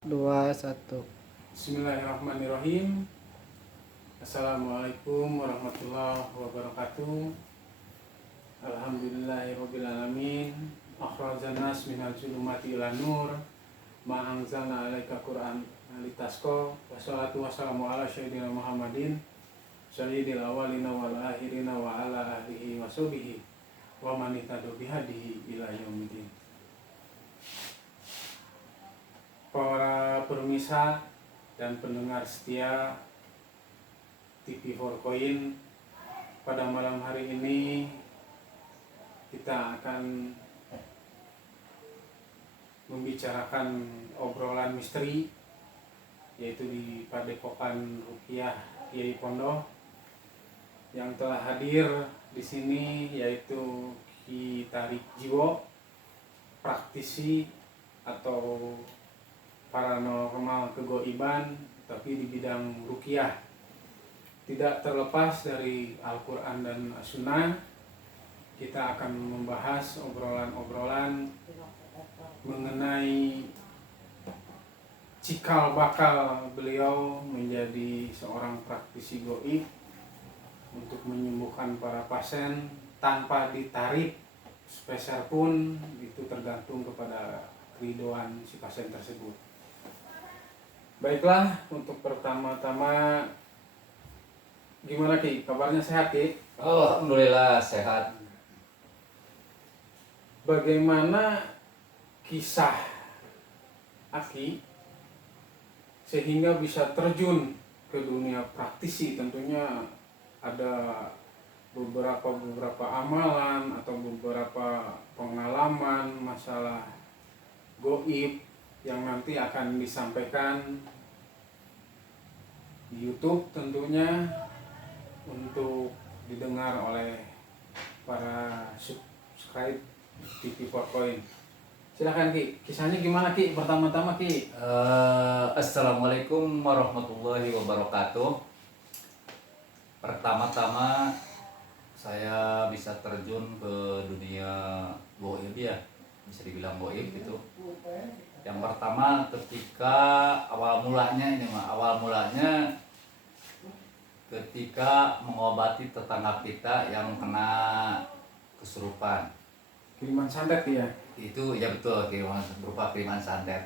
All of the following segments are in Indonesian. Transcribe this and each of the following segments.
Dua, satu. Bismillahirrahmanirrahim. Assalamualaikum warahmatullahi wabarakatuh. Alhamdulillahirrabbilalamin. Akhrajanas minal zulumati ila nur. Ma'anzalna alaika Qur'an litasqa. Wassalatu wassalamu ala sayyidina Muhammadin sayyidil awalina wal akhirina wa ala alihi wa sahbihi wa man ittaba bihadihi ila yaumil. Para permisa dan pendengar setia TV4 Coin, pada malam hari ini kita akan membicarakan obrolan misteri, yaitu di Padepokan Ruqyah Kiai Pondok. Yang telah hadir di sini yaitu Ki Tarik Jiwo, praktisi atau paranormal kegoiban, tapi di bidang ruqyah. Tidak terlepas dari Al-Quran dan As-Sunnah, kita akan membahas obrolan-obrolan mengenai cikal bakal beliau menjadi seorang praktisi goib untuk menyembuhkan para pasien tanpa ditarik sepeser pun. Itu tergantung kepada keridoan si pasien tersebut. Baiklah, untuk pertama-tama, gimana Ki? Kabarnya sehat Ki? Alhamdulillah sehat. Bagaimana kisah Aki sehingga bisa terjun ke dunia praktisi? Tentunya ada beberapa amalan atau beberapa pengalaman masalah goib yang nanti akan disampaikan di YouTube, tentunya untuk didengar oleh para subscribe TV4 Coin. Silakan Ki, kisahnya gimana Ki? Pertama-tama Ki. Assalamualaikum warahmatullahi wabarakatuh. Pertama-tama saya bisa terjun ke dunia goib, ya bisa dibilang goib gitu. Yang pertama ketika awal mulanya ketika mengobati tetangga kita yang kena kesurupan. Kiriman santet ya? Itu ya betul, berupa kiriman santet.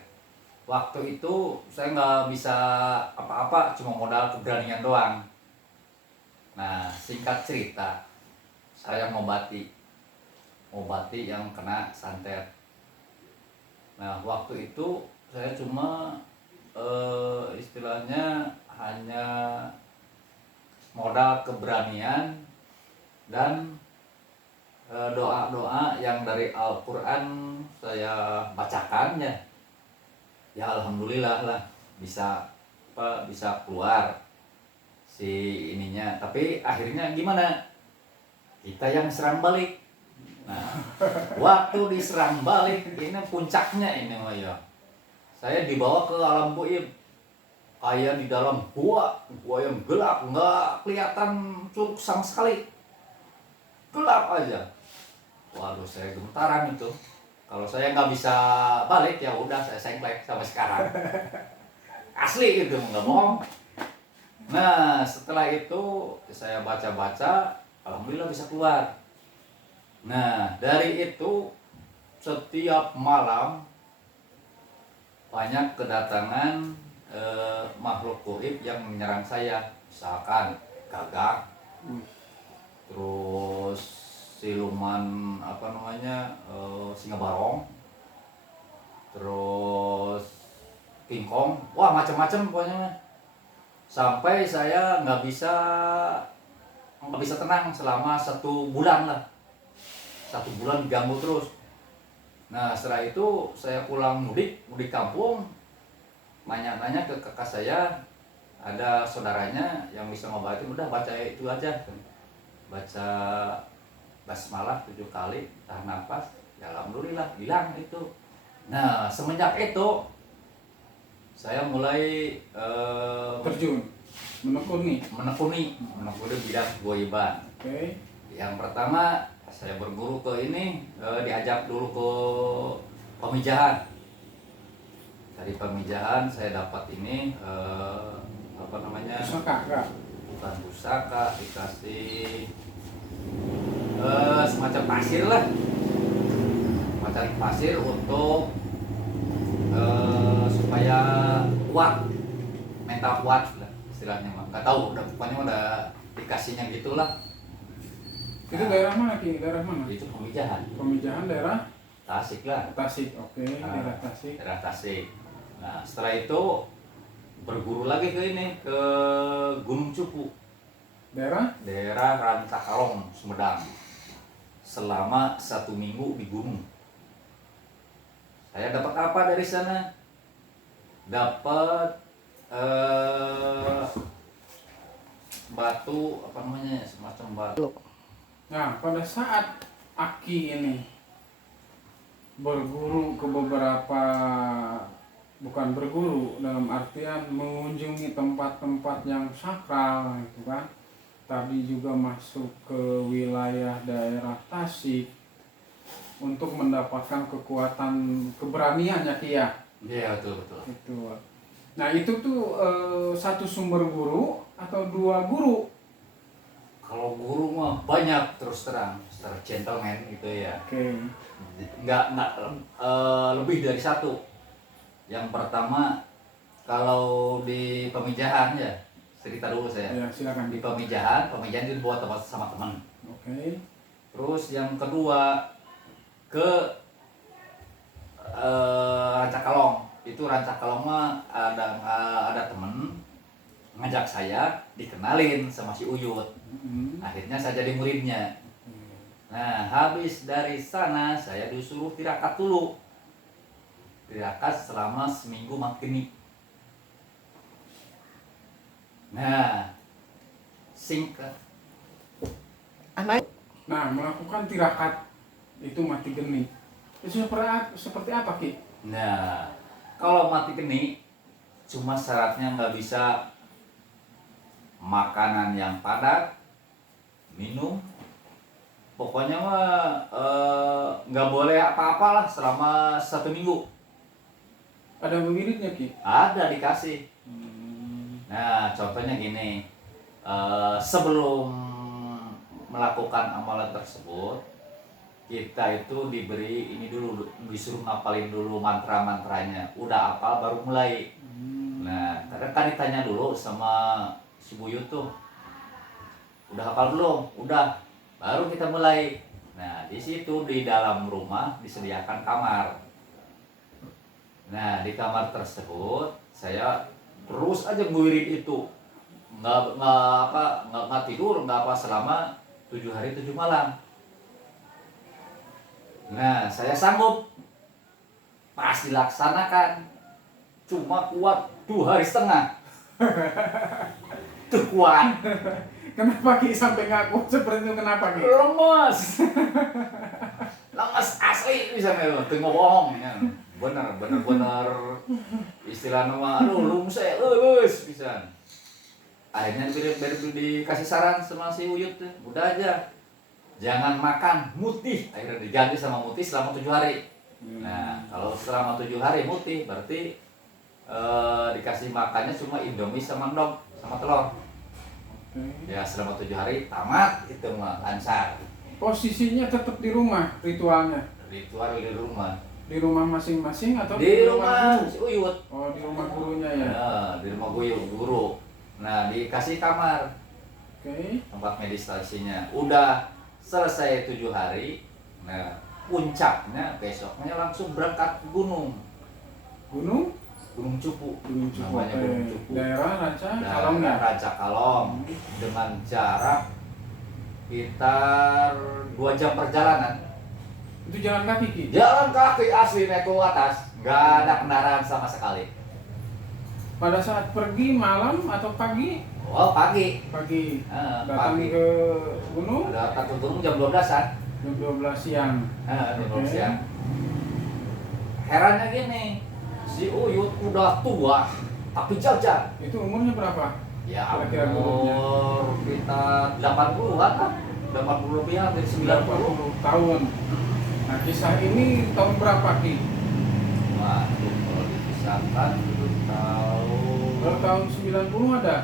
Waktu itu saya nggak bisa apa-apa, cuma modal keberanian doang. Nah, singkat cerita, saya mengobati yang kena santet. Nah, waktu itu saya cuma istilahnya hanya modal keberanian dan doa-doa yang dari Al-Quran saya bacakan ya. Ya alhamdulillah lah bisa keluar si ininya. Tapi akhirnya gimana? Kita yang serang balik. Nah, waktu diserang balik ini puncaknya ini mah ya. Saya dibawa ke alam goib. Kayak di dalam gua yang gelap, nggak kelihatan curug sama sekali. Gelap aja. Waduh, saya gemetaran itu. Kalau saya nggak bisa balik ya udah, saya sengklek sampai sekarang. Asli gitu, nggak bohong. Nah, setelah itu saya baca-baca, alhamdulillah bisa keluar. Nah, dari itu setiap malam banyak kedatangan makhluk goib yang menyerang saya. Misalkan gagak, terus siluman singa barong, terus kingkong, wah macam-macam pokoknya. Sampai saya nggak bisa tenang selama 1 bulan lah. 1 bulan diganggu terus. Nah, setelah itu saya pulang mudik kampung, nanya-nanya ke kakak saya, ada saudaranya yang bisa ngobatin, udah baca itu aja. Baca basmalah 7 kali, tahan nafas, ya alhamdulillah hilang itu. Nah, semenjak itu saya mulai Terjun, menekuni bidang goiban. Oke. Yang pertama saya berguru ke diajak dulu ke pemijahan. Dari pemijahan saya dapat ini apa namanya, Pusaka kak. bukan pusaka, dikasih semacam pasir lah, semacam pasir untuk supaya kuat, mental kuat lah istilahnya mah. Nggak tahu, udah pokoknya udah dikasihnya gitulah. Itu daerah mana Ki? Daerah mana? Itu pemijahan Pemijahan daerah Tasik lah. Tasik. Oke, daerah Tasik. Daerah Tasik. Nah setelah itu berguru lagi ke ini, ke Gunung Cupu, Daerah daerah Rancakalong, Sumedang, selama 1 minggu di gunung. Saya dapat apa dari sana? Dapat batu, apa namanya, semacam batu. Nah, pada saat Aki ini berguru ke beberapa, bukan berguru dalam artian mengunjungi tempat-tempat yang sakral itu kan. Tadi juga masuk ke wilayah daerah Tasik untuk mendapatkan kekuatan, keberanian ya Ki ya. Iya betul. Itu. Nah, itu tuh satu sumber guru atau 2 guru? Kalau guru mah banyak, terus terang, secara gentleman gitu ya. Oke. Nggak lebih dari 1. Yang pertama, kalau di pemijahan ya, cerita dulu saya. Ya, silakan. Di pemijahan itu dibuat tempat sama teman. Oke. Terus yang kedua ke Rancakalong. Itu Rancakalong mah ada temen ngajak saya, dikenalin sama si Uyut. Akhirnya saya jadi muridnya. Nah, habis dari sana saya disuruh tirakat dulu. Tirakat selama seminggu makini. Nah, singkat. Nah, melakukan tirakat itu mati geni. Itu seperti apa Ki? Nah, kalau mati geni cuma syaratnya nggak bisa makanan yang padat, minum, pokoknya mah nggak boleh apa-apa lah selama 1 minggu. Ada wiridnya Ki? Ada dikasih. Nah, contohnya gini, sebelum melakukan amalan tersebut, kita itu diberi ini dulu, disuruh ngapalin dulu mantra-mantranya. Udah apa baru mulai. Nah, kadang kan ditanya dulu sama si Buyut tuh, udah hafal belum? Udah, baru kita mulai. Nah, di situ di dalam rumah disediakan kamar. Nah, di kamar tersebut saya terus aja ngewirid itu, nggak tidur, nggak apa, selama 7 hari 7 malam. Nah, saya sanggup. Pas dilaksanakan cuma kuat 2 hari setengah. Tuh kuat. Kenapa Ki sampai ngaku seperti itu? Kenapa Ki? Lemes. Lemes asli bisa nggak? Tengok bohong ya. Bener istilah nama, aduh lemes saya, lemes bisa. Akhirnya dikasih saran sama si Uyut, udah aja, jangan makan mutih. Akhirnya diganti sama mutih selama 7 hari. Nah, kalau selama 7 hari mutih berarti dikasih makannya cuma Indomie sama endog sama telur. Ya selama 7 hari tamat itu mah lancar. Posisinya tetap di rumah ritualnya? Ritual di rumah. Di rumah masing-masing atau Di rumah guru? si Uyut. Oh, di rumah gurunya ya? Ya, di rumah guru. Nah, dikasih kamar. Oke. Tempat meditasinya. Udah selesai 7 hari. Nah, puncaknya besoknya langsung berangkat ke gunung. Gunung Cupu. Gunung Cupu. Namanya Gunung Cupu. Daerah Rancakalong ya? Rancakalong. Dengan jarak sekitar 2 jam perjalanan. Itu jalan kaki Ki? Jalan kaki asli naik ke atas. Nggak ada kendaraan sama sekali. Pada saat pergi malam atau pagi? Oh, pagi. Pagi. Datang Pagi. ke gunung? Datang ke gunung jam 12-an. Jam 12 siang. Jam 12 Oke. siang. Herannya gini, si Uyut udah tua, tapi jajan. Itu umurnya berapa? Ya Kira-kira gurunya? umur kita 80-an lah. 80 lebih, hampir 90. 90 tahun. Nah, kisah ini tahun berapa Ki? Waduh, kalau bisa diperkirakan itu Kalau tahun 90 ada?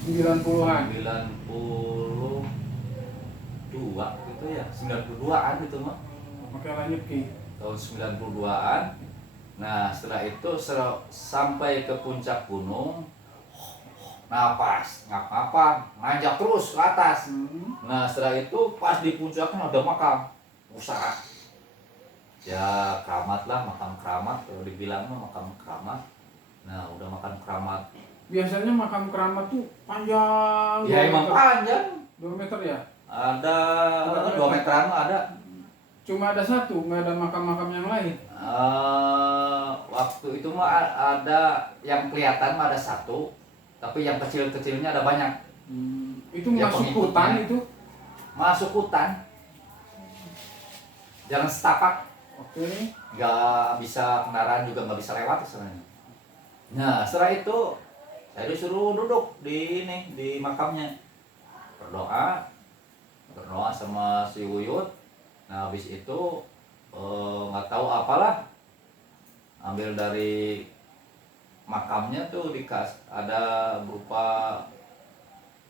90-an. 92 gitu ya, 92-an itu mah. Oke, lanjut Ki. Tahun 92-an. Nah, setelah itu sampai ke puncak gunung, napas, ngapa-ngapa, nanjak terus ke atas. Nah, setelah itu pas di puncaknya ada makam besar. Ya, keramat lah, makam keramat kalau dibilang mah makam keramat. Nah, udah makam keramat. Biasanya makam keramat tuh panjang. Ya 2 emang meter. panjang. 2 meter ya? Ada 2 meteran mah ada. Cuma ada satu, nggak ada makam-makam yang lain. Waktu itu mah ada yang kelihatan mah ada satu, tapi yang kecil-kecilnya ada banyak. Itu Ya, masuk pengikutnya. hutan itu? Masuk hutan, jalan setapak, Oke. nggak bisa kendaraan juga nggak bisa lewat sebenarnya. Nah, setelah itu saya disuruh duduk di makamnya, berdoa sama si Uyut. Nah, habis itu nggak tahu apalah, ambil dari makamnya tuh ada berupa,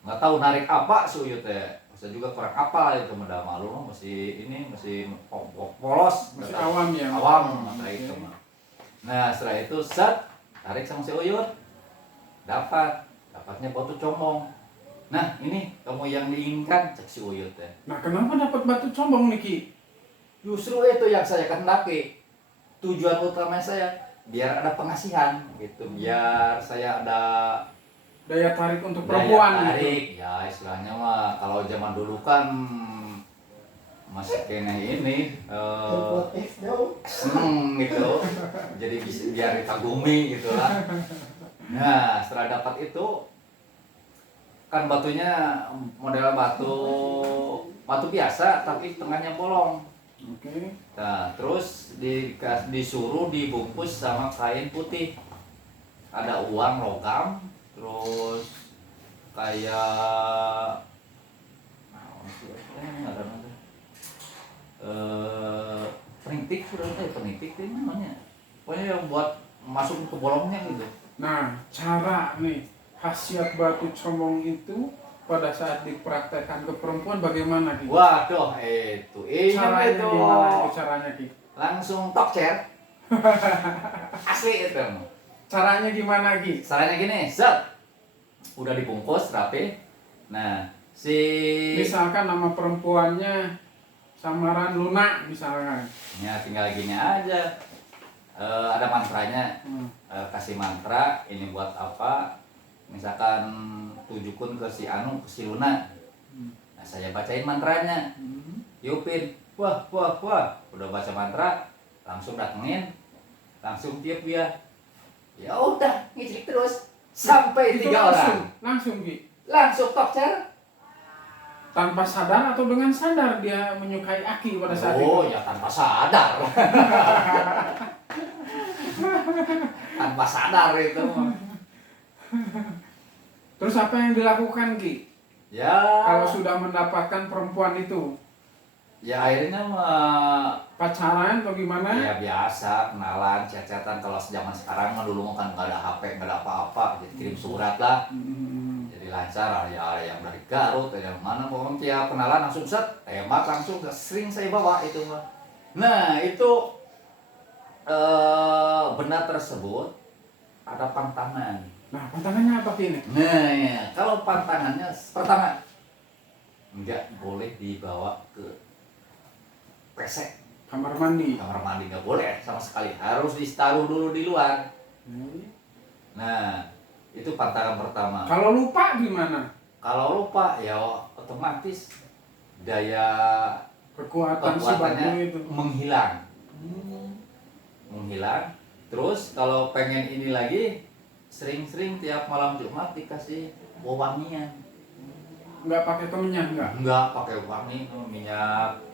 nggak tahu narik apa si Uyut ya. Saya juga kurang apal itu, udah malu masih polos, Masih awam ya? awam masa itu mah. Nah, setelah itu tarik sama si Uyut, dapatnya batu combong. Nah, ini kamu yang diinginkan, cek si Uyut ya. Nah, kenapa dapat batu combong nih Ki? Justru itu yang saya kehendaki. Tujuan utama saya biar ada pengasihan gitu, biar saya ada Daya tarik untuk daya perempuan tarik. gitu. Ya istilahnya mah kalau zaman dulu kan masih kena ini seneng gitu, jadi bisa biar dikagumi gitu lah. Nah, setelah dapat itu kan batunya model batu biasa tapi tengahnya bolong. Oke. Nah, terus disuruh dibungkus sama kain putih. Ada uang logam, terus kayak perintik, perintik itu namanya. Pokoknya yang buat masuk ke bolongnya gitu. Nah, cara nih khasiat batu combong itu pada saat dipraktekkan ke perempuan bagaimana Ki? Waduh, itu Caranya itu. gimana itu caranya Ki? Langsung tokcer. Asli itu. Caranya gimana Ki? Caranya gini, udah dibungkus rapi. Nah, Misalkan nama perempuannya samaran Luna misalkan. ya tinggal gini aja. Ada mantranya. Kasih mantra ini buat apa? Misalkan tujukan ke si Anu, ke si Luna. Nah, saya bacain mantranya. Yupin, wah. Udah baca mantra, langsung datengin, langsung tiup dia. Ya udah, ngicik terus sampai Itu 3 orang. Langsung Ki. Langsung tokcer. Tanpa sadar atau dengan sadar dia menyukai Aki pada saat itu? Oh ya tanpa sadar. Tanpa sadar itu. Terus apa yang dilakukan Ki? Ya. Kalau sudah mendapatkan perempuan itu? Ya akhirnya mah Pacaran atau gimana? ya biasa, kenalan, chat-chatan. Kalau zaman sekarang mah dulu kan nggak ada HP, nggak ada apa-apa, jadi kirim surat lah. Jadi lancar, ya yang dari Garut, yang mana pokoknya tiap kenalan langsung tembak langsung, sering saya bawa itu mah. Nah itu benda tersebut ada pantangan. Nah, pantangannya apa Ki ini? Nah ya, kalau pantangannya pertama nggak boleh dibawa ke WC, Kamar mandi. kamar mandi nggak boleh sama sekali, harus ditaruh dulu di luar. Nah itu pantangan pertama. Kalau lupa gimana? Kalau lupa ya otomatis daya Kekuatan si batu kekuatannya itu. menghilang. Terus kalau pengen ini lagi, sering-sering tiap malam Jumat dikasih wewangian. Nggak pakai kemenyan nggak? Enggak pakai wangi, minyak.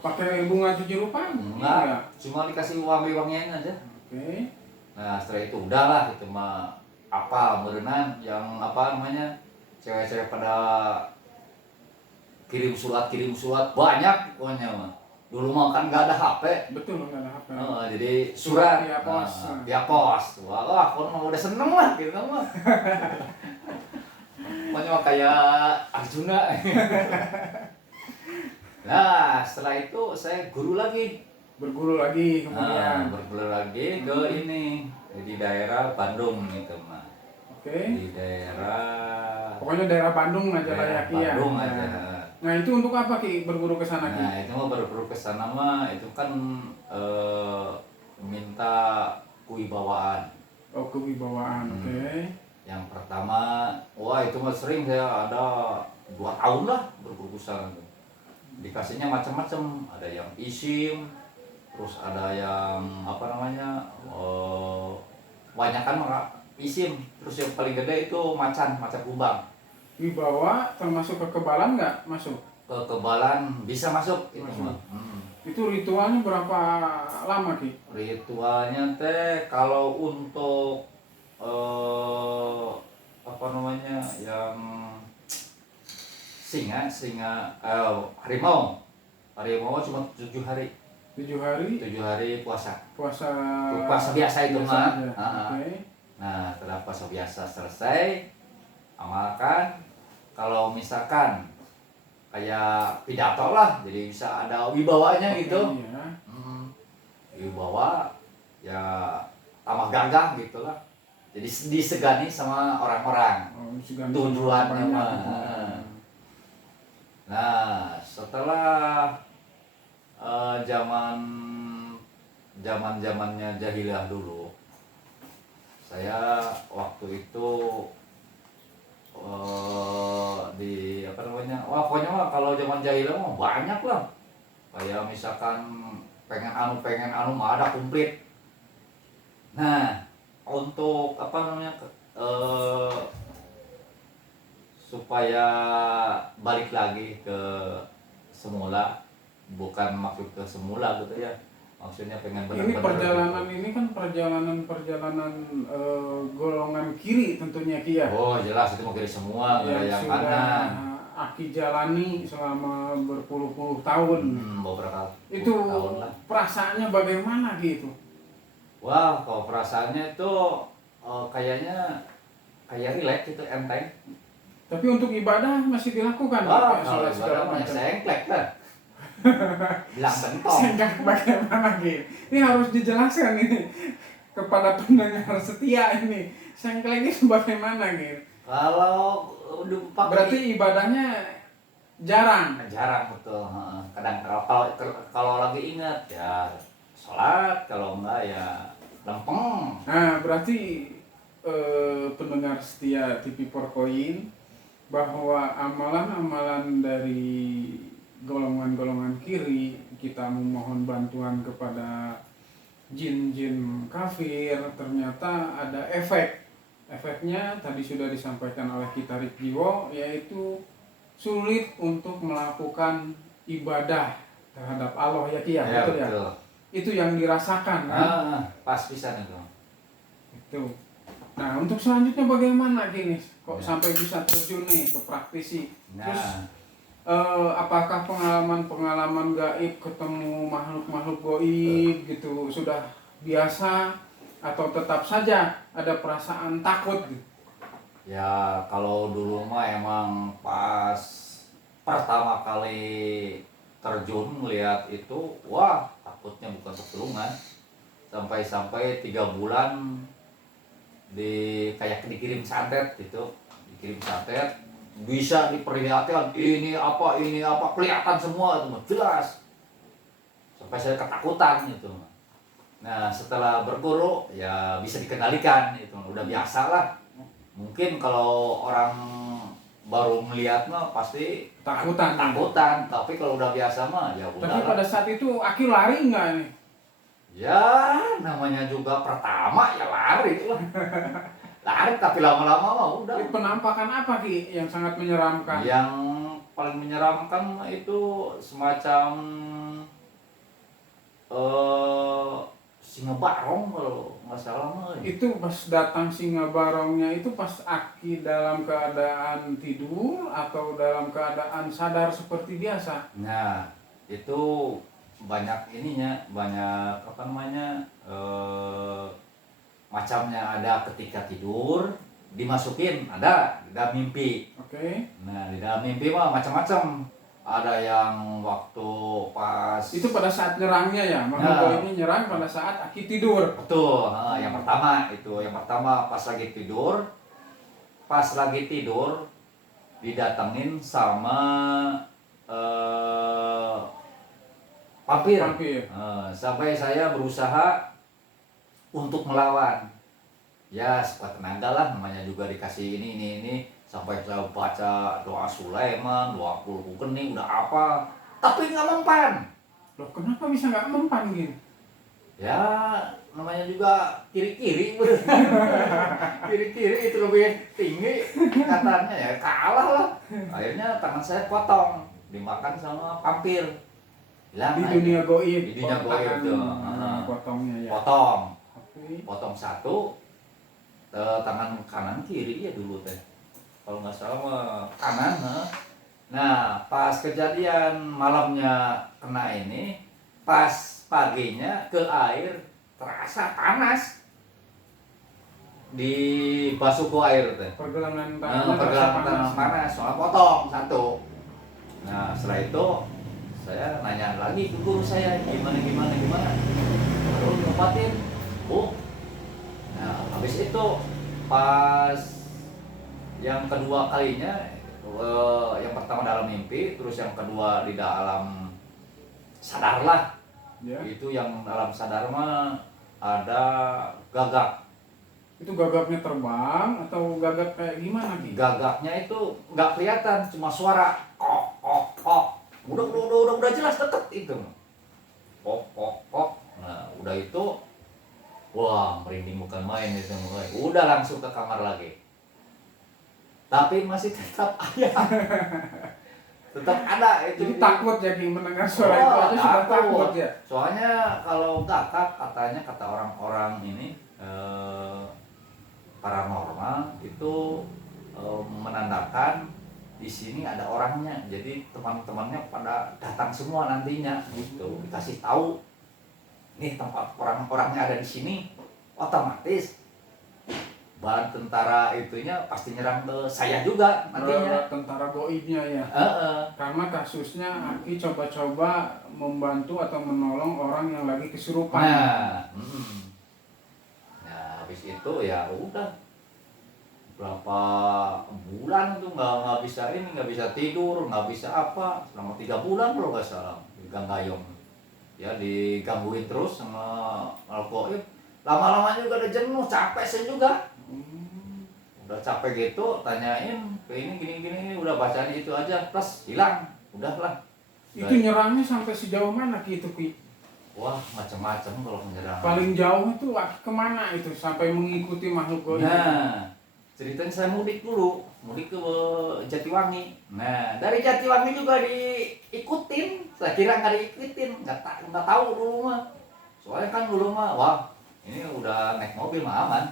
Pakai bunga 7 rupa? Enggak, cuma dikasih wangi-wangian aja. Oke. Nah setelah itu udahlah, itu mah apa berenang yang apa namanya, cewek-cewek pada kirim surat banyak pokoknya mah. Dulu mah kan nggak ada HP. Betul, nggak ada HP. Jadi surat Via pos. via pos. Wah, aku mah udah seneng lah gitu mah. Pokoknya mah kayak Arjuna. Nah, setelah itu saya guru lagi. Berguru lagi kemudian. Berguru lagi ke ini di daerah Bandung gitu mah. Oke. Di daerah Pokoknya daerah Bandung aja lah ya Ki ya. Bandung aja. Nah itu untuk apa Ki berguru ke sana Ki? Nah, itu mah berguru ke sana mah itu kan minta kewibawaan. Oh, kewibawaan. Oke. Yang pertama, wah itu mah sering saya ada 2 tahun lah berguru ke sana. Dikasihnya macam-macam, ada yang isim, terus ada yang apa namanya, banyak kan isim, terus yang paling gede itu macan kumbang. Wibawa termasuk kekebalan nggak masuk? Kekebalan bisa masuk itu Masuk. mah. Itu ritualnya berapa lama Ki? Ritualnya teh kalau untuk apa namanya yang harimau cuma 7 hari. 7 hari 7 hari puasa puasa biasa itu mah. aja. Oke. Nah, setelah puasa biasa selesai, amalkan. Kalau misalkan kayak pidato lah, jadi bisa ada wibawanya gitu. Iya. Wibawa ya tambah gagah gitu lah. Jadi disegani sama orang-orang. Disegani Tujuannya sama mah. banyak. Nah, setelah zamannya jahiliyah dulu, saya waktu itu di apa namanya, wah pokoknya mah kalau zaman jahiliyah mah banyak lah, kayak misalkan pengen anu mah ada komplit. Nah, untuk apa namanya supaya balik lagi ke semula, bukan maksud ke semula gitu ya, maksudnya pengen Ini benar-benar perjalanan gitu. ini kan perjalanan golongan kiri tentunya Ki ya. Oh jelas itu mau kiri semua, nggak ada yang sudah kanan. Aki jalani selama berpuluh-puluh tahun. Beberapa Itu tahun lah. perasaannya bagaimana gitu? Wah, kalau perasaannya itu kayaknya kayak relax gitu, enteng. Tapi untuk ibadah masih dilakukan. Wah, Kayak kalau sholat segala ibadah mah macam. sengklek lah. Bilang bentong. Sengklek bagaimana gitu? Ini harus dijelaskan ini kepada pendengar setia ini. Sengklek itu bagaimana gitu? Kalau udah pakai Berarti ibadahnya jarang. jarang betul. Kadang kalau lagi ingat ya sholat, kalau enggak ya lempeng. Nah, berarti pendengar setia TV Porkoin bahwa amalan-amalan dari golongan-golongan kiri, kita memohon bantuan kepada jin-jin kafir, ternyata ada efeknya tadi sudah disampaikan oleh Kitarik Jiwo, yaitu sulit untuk melakukan ibadah terhadap Allah ya Ki ya, betul ya? Betul. Itu yang dirasakan kan? Pas bisa itu. Itu. Nah, untuk selanjutnya bagaimana gini? Kok Ya. sampai bisa terjun nih ke praktisi? Terus Nah, apakah pengalaman gaib ketemu makhluk-makhluk gaib gitu sudah biasa atau tetap saja ada perasaan takut gitu? ya kalau dulu mah emang pas pertama kali terjun melihat itu, wah takutnya bukan ketulungan. Sampai 3 bulan kayak dikirim santet gitu, bisa diperlihatkan ini apa kelihatan semua itu jelas, sampai saya ketakutan gitu. Nah setelah berguru ya bisa dikendalikan, itu udah biasa lah. Mungkin kalau orang baru melihat mah pasti Takutan. tapi kalau udah biasa mah ya udah. Tapi pada saat itu Aki lari nggak nih? Ya namanya juga pertama ya lari lah. Lari tapi lama-lama mah udah. Penampakan apa Ki yang sangat menyeramkan? Yang paling menyeramkan itu semacam singa barong kalau nggak salah mah. Itu pas datang singa barongnya itu pas Aki dalam keadaan tidur atau dalam keadaan sadar seperti biasa? Nah itu banyak ininya, banyak apa namanya, macamnya. Ada ketika tidur dimasukin, ada di dalam mimpi. Oke. Nah di dalam mimpi mah macam-macam. Ada yang waktu pas Itu pada saat nyerangnya ya, makhluk Nah. gaib ini nyerang pada saat Aki tidur. betul. Yang pertama itu, yang pertama pas lagi tidur, didatengin sama vampir. Vampir. Sampai saya berusaha untuk melawan. Ya sekuat tenaga lah, namanya juga dikasih ini. Sampai saya baca doa Sulaiman, doa Kulhukening, udah apa, tapi nggak mempan. Loh, kenapa bisa nggak mempan gitu? Ya namanya juga kiri-kiri. Kiri-kiri itu lebih tinggi katanya, ya kalah lah. Akhirnya tangan saya potong, dimakan sama vampir. Hilang Di aja. dunia goib. Di dunia goib tuh. Potongnya ya. Oke. Potong satu, tangan kanan kiri ya dulu teh. Kalau nggak salah mah kanan. Nah pas kejadian malamnya kena ini, pas paginya ke air terasa panas, dibasuh ke air teh. Pergelangan Pergelangan tangan panas, soalnya potong satu. Nah setelah itu saya nanya lagi ke guru saya, gimana. Baru ngobatin. Nah habis itu pas yang kedua kalinya, yang pertama dalam mimpi, terus yang kedua di dalam sadar lah. Ya. Itu yang dalam sadar mah ada gagak. Itu gagaknya terbang atau gagak kayak gimana gitu? Gagaknya itu nggak kelihatan, cuma suara kok. Udah jelas deket itu. Kok. Nah udah itu, wah merinding bukan main itu mulai. Udah langsung ke kamar lagi. Tapi masih tetap ada itu. Jadi takut jadi mendengar suara itu aja sudah takut ya. Soalnya kalau gagak, katanya kata orang-orang ini paranormal itu menandakan di sini ada orangnya. Jadi teman-temannya pada datang semua nantinya gitu. Dikasih tahu nih tempat orang-orangnya ada di sini, otomatis bahan tentara itunya pasti nyerang ke saya juga nantinya. Tentara goibnya ya. Karena kasusnya Aki coba-coba membantu atau menolong orang yang lagi kesurupan. Nah habis itu ya udah berapa bulan tuh nggak bisa tidur, nggak bisa apa, selama 3 bulan kalau nggak salah di Gang Gayong. Ya digangguin terus sama alkohol. Lama-lama juga udah jenuh, capek saya juga. Udah capek gitu, tanyain ke ini gini udah bacaan itu aja, plus hilang, udahlah. Itu nyerangnya sampai sejauh mana gitu Ki? Wah macam-macam kalau menyerang. Paling jauh itu kemana itu sampai mengikuti makhluk goib? Nah ceritanya saya mudik ke Jatiwangi. Nah dari Jatiwangi juga diikutin, saya kira nggak diikutin, nggak tahu dulu mah. Soalnya kan dulu mah, wah ini udah naik mobil mah aman.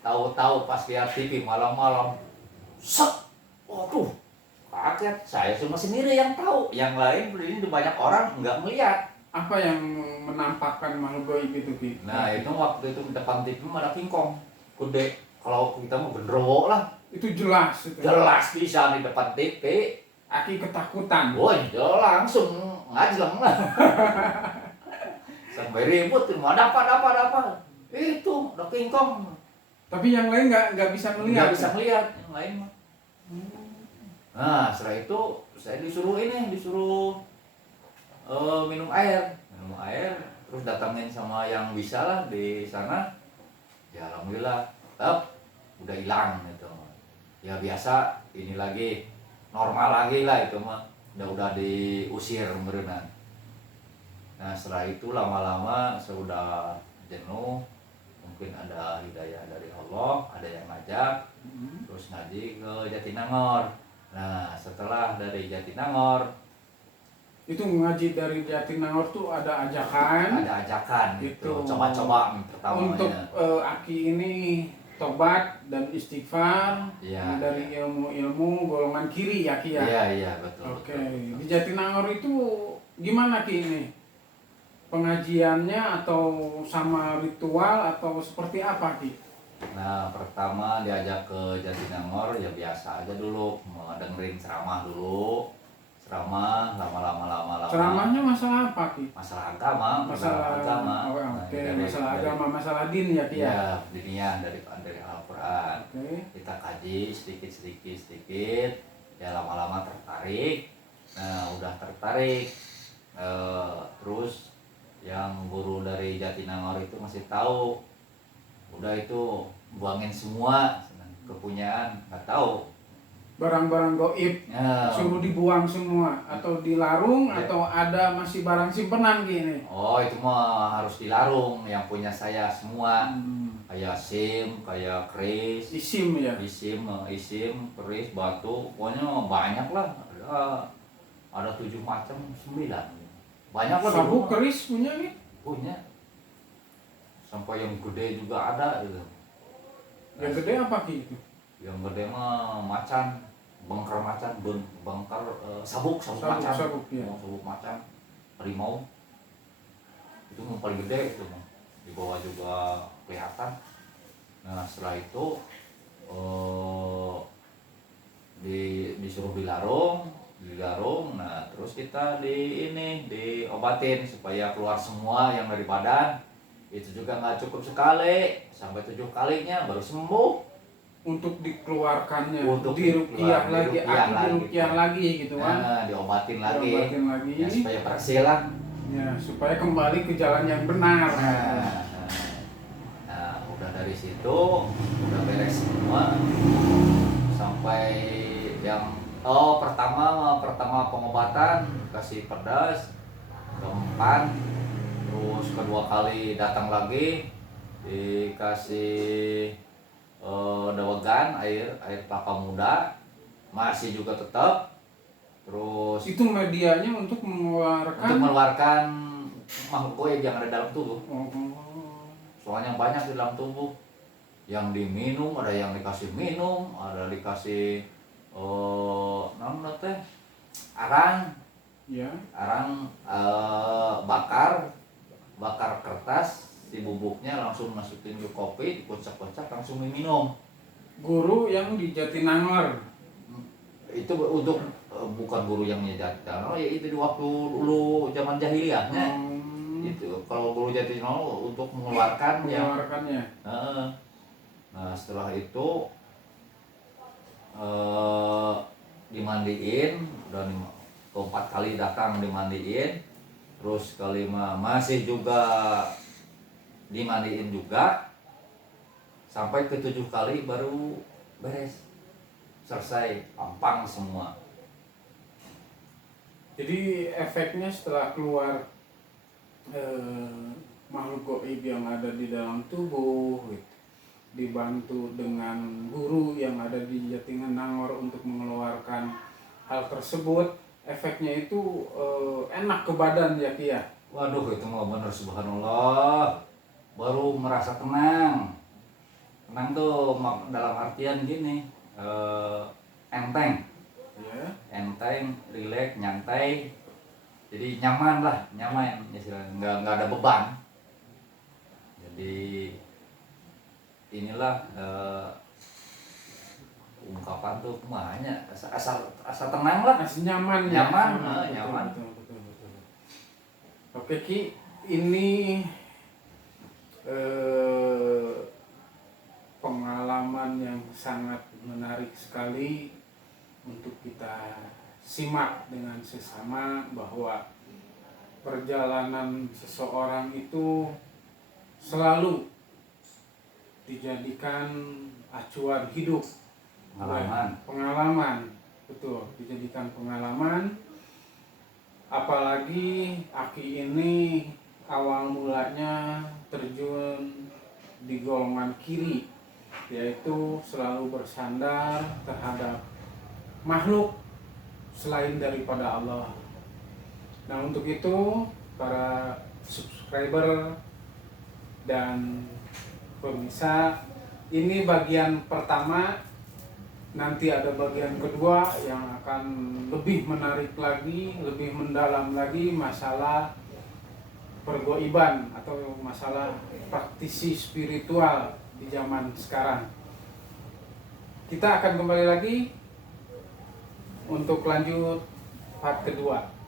Tahu-tahu pas lihat TV malam-malam, waduh, kaget. Saya cuma sendiri yang tahu, yang lain ini banyak orang nggak melihat. Apa yang menampakkan makhluk goib itu Ki? Nah itu waktu itu di depan TV ada kingkong, gede. Kalau kita mau gendro lah. Itu jelas itu. Jelas bisa di depan TV. Aki ketakutan. Wah, langsung ngajeng lah. Sampai ribut, ada apa? Itu ada kingkong. Tapi yang lain nggak bisa melihat. Nggak bisa melihat yang lain mah. Nah setelah itu saya disuruh minum air, terus datangin sama yang bisa lah di sana. Ya alhamdulillah, udah hilang itu. Ya biasa, ini lagi normal lagi lah itu mah. Udah diusir berenang. Nah setelah itu lama-lama saya udah jenuh. Mungkin ada hidayah dari Allah, ada yang ngajak, terus ngaji ke Jatinangor. Nah setelah dari Jatinangor, itu ngaji dari Jatinangor tuh ada ajakan gitu. Coba-coba pertamanya untuk Aki ini tobat dan istighfar ya, dari ilmu-ilmu golongan kiri ya Ki ya. Iya betul. Oke. Di Jatinangor itu gimana Ki ini? Pengajiannya atau sama ritual atau seperti apa Ki? Nah, pertama diajak ke Jatinangor ya biasa aja dulu, mau dengerin ceramah dulu. Ceramah lama-lama. Ceramahnya masalah apa Ki? Masalah agama, Masalah agama. oh, Nah, oke, dari- masalah dari- agama, masalah din ya Ki ya. Ya, diniah dari Al-Qur'an. Oke. Kita kaji sedikit, ya lama-lama tertarik. Nah, udah tertarik. Terus yang guru dari Jatinangor itu masih tahu. Udah itu buangin semua kepunyaan, nggak tahu. Barang-barang goib Ya. suruh dibuang semua atau dilarung Ya. atau ada masih barang simpenan gini. Oh, itu mah harus dilarung, yang punya saya semua. Hmm. Kayak SIM, kayak kris, Isim ya. isim, keris, batu, pokoknya banyak lah. Ada 7 macam, 9. Banyak lah. Sabuk dulu. keris punya nih. Punya. Sampai yang gede juga ada gitu. Yang gede apa Ki itu? Yang gede mah macan, bengker macan, bengker sabuk macan. Sabuk ya. Sabuk macan, harimau. Itu yang paling gede itu mah. Di bawah juga kelihatan. Nah, setelah itu disuruh dilarung. Nah terus kita diobatin supaya keluar semua yang dari badan. Itu juga nggak cukup sekali, sampai 7 kalinya baru sembuh. Untuk dikeluarkannya, Untuk diruqyah dikeluar, lagi, diruqyah aku lagi, diruqyah lagi gitu kan. Nah, diobatin lagi, Diobatin lagi. ya supaya bersih lah. Ya, supaya kembali ke jalan yang benar. Nah, udah dari situ udah beres semua sampai yang pertama pengobatan kasih pedas, keempat, terus kedua kali datang lagi dikasih dawegan air kelapa muda, masih juga tetap. Terus Itu medianya untuk mengeluarkan makhluk goib yang ada dalam tubuh. Oh. Soalnya banyak di dalam tubuh. Yang diminum, ada yang dikasih minum, ada dikasih namanya teh arang. Ya. Arang bakar kertas, si bubuknya langsung masukin ke kopi, dikocak-kocak langsung diminum. Guru yang di Jatinangor. Itu untuk bukan guru yang Jatinangor, ya itu di waktu dulu zaman jahiliyahnya. Itu kalau guru Jatinangor untuk mengeluarkannya. Nah, setelah itu dimandiin, udah 4 kali datang dimandiin, terus kelima masih juga dimandiin juga, sampai ke 7 kali baru beres, selesai, pampang semua. Jadi efeknya setelah keluar makhluk goib yang ada di dalam tubuh gitu, dibantu dengan guru yang ada di Jatinangor untuk mengeluarkan hal tersebut, efeknya itu enak ke badan ya Ki ya. Waduh, itu mah bener, subhanallah, baru merasa tenang tuh dalam artian gini, enteng, Ya. enteng, rileks, nyantai, jadi nyaman istilahnya, nggak ada beban. Jadi inilah ungkapan tuh kemahnya, asal tenang lah, Masih nyaman ya. nyaman. Betul. Oke Ki, ini pengalaman yang sangat menarik sekali untuk kita simak dengan sesama, bahwa perjalanan seseorang itu selalu dijadikan acuan hidup, pengalaman, betul, dijadikan pengalaman. Apalagi Aki ini awal mulanya terjun di golongan kiri, yaitu selalu bersandar terhadap makhluk selain daripada Allah. Nah, untuk itu para subscriber dan pemirsa, ini bagian pertama nanti ada bagian kedua yang akan lebih menarik lagi, lebih mendalam lagi masalah pergoiban atau masalah praktisi spiritual di zaman sekarang. Kita akan kembali lagi untuk lanjut part kedua.